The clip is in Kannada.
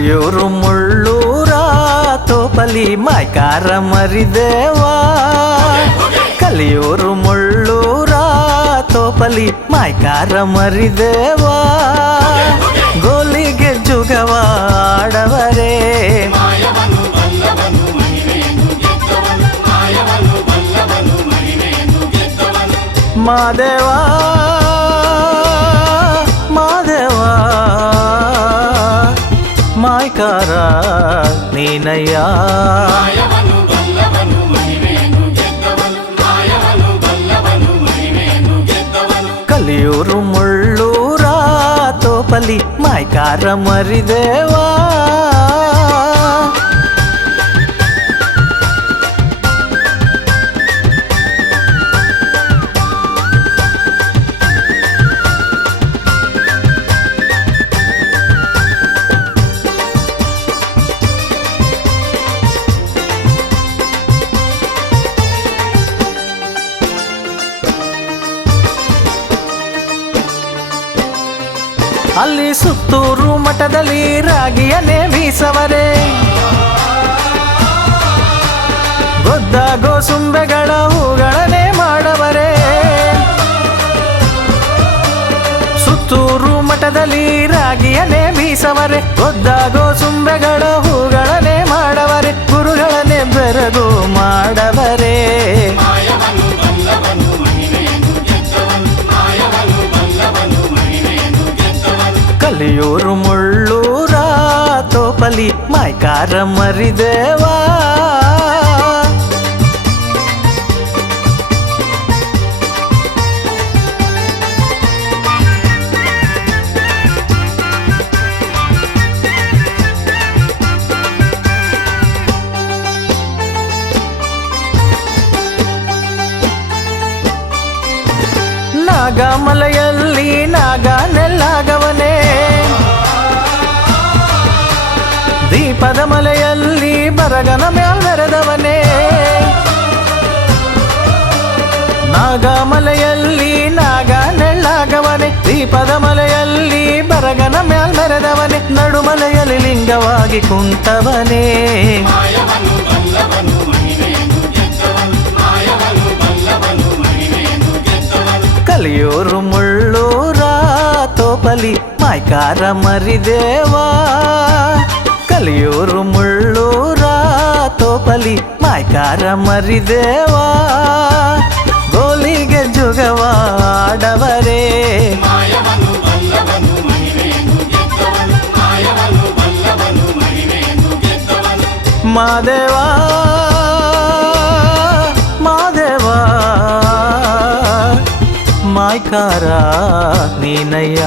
ಕಲಿಯೂರು ಮುಳ್ಳೂರ ತೋಪಲಿ ಮಾಯ್ಕಾರ ಮರಿದೇವಾ ಕಲಿಯೂರು ಮುಳ್ಳೂರ ತೋಪಲಿ ಮಾಯ್ಕಾರ ಮರಿದೇವಾ ಗೋಲಿಗೆ ಜುಗವ ಆಡವರೇ ಮಾದೇವಾ ಮಾದೇವಾ ಮಾಯ್ಕಾರ ನೀನಯ್ಯ ಕಲಿಯೂರು ಮುಳ್ಳೂರ ತೋಪಲಿ ಮಾಯ್ಕಾರ ಮರಿದೇವಾ ಅಲ್ಲಿ ಸುತ್ತೂರು ಮಠದಲ್ಲಿ ರಾಗಿಯನ್ನೇ ಬೀಸವರೇ ಗೊದ್ದ ಗೋಸುಂಬೆಗಳ ಹೂಗಳನ್ನೇ ಮಾಡವರೇ ಸುತ್ತೂರು ಮಠದಲ್ಲಿ ರಾಗಿಯನ್ನೇ ಬೀಸವರೇ ಗೊದ್ದ ಗೋಸುಂಬೆಗಳ ಹೂಗಳನ್ನೇ ಮಾಡವರೇ ಗುರುಗಳನ್ನೇ ಬೆರಗು ಮಾಡವರೇ ಕಲಿಯೂರು ಮುಳ್ಳೂರ ತೋಪಲಿ ಮಾಯ್ಕಾರ ಮರಿದೇವಾ ನಾಗಮಲೆಯಲ್ಲಿ ನಾಗ ನೆಲ್ಲಾಗವನೇ ದೀಪದ ಮಲೆಯಲ್ಲಿ ಬರಗನ ಮ್ಯಾಲ್ ಮೆರೆದವನೇ ನಾಗಮಲೆಯಲ್ಲಿ ನಾಗ ನೆಲ್ಲಾಗವನೇ ದೀಪದ ಮಲೆಯಲ್ಲಿ ಬರಗನ ಮ್ಯಾಲ್ ಮೆರೆದವನೇ ನಡುಮಲೆಯಲ್ಲಿ ಲಿಂಗವಾಗಿ ಕುಂತವನೇ ಕಲಿಯೂರು ಮುಳ್ಳೂರ ತೋಪಲಿ ಮಾಯ್ಕಾರ ಮರಿದೇವಾ ಕಲಿಯೂರು ಮುಳ್ಳೂರ ತೋಪಲಿ ಮಾಯ್ಕಾರ ಮರಿದೇವಾ ಗೋಲಿಗೆ ಜುಗವ ಆಡವರೇ ಮಾದೇವಾ ಮಾದೇವಾ ಮಾಯ್ಕಾರ ನೀನಯ್ಯ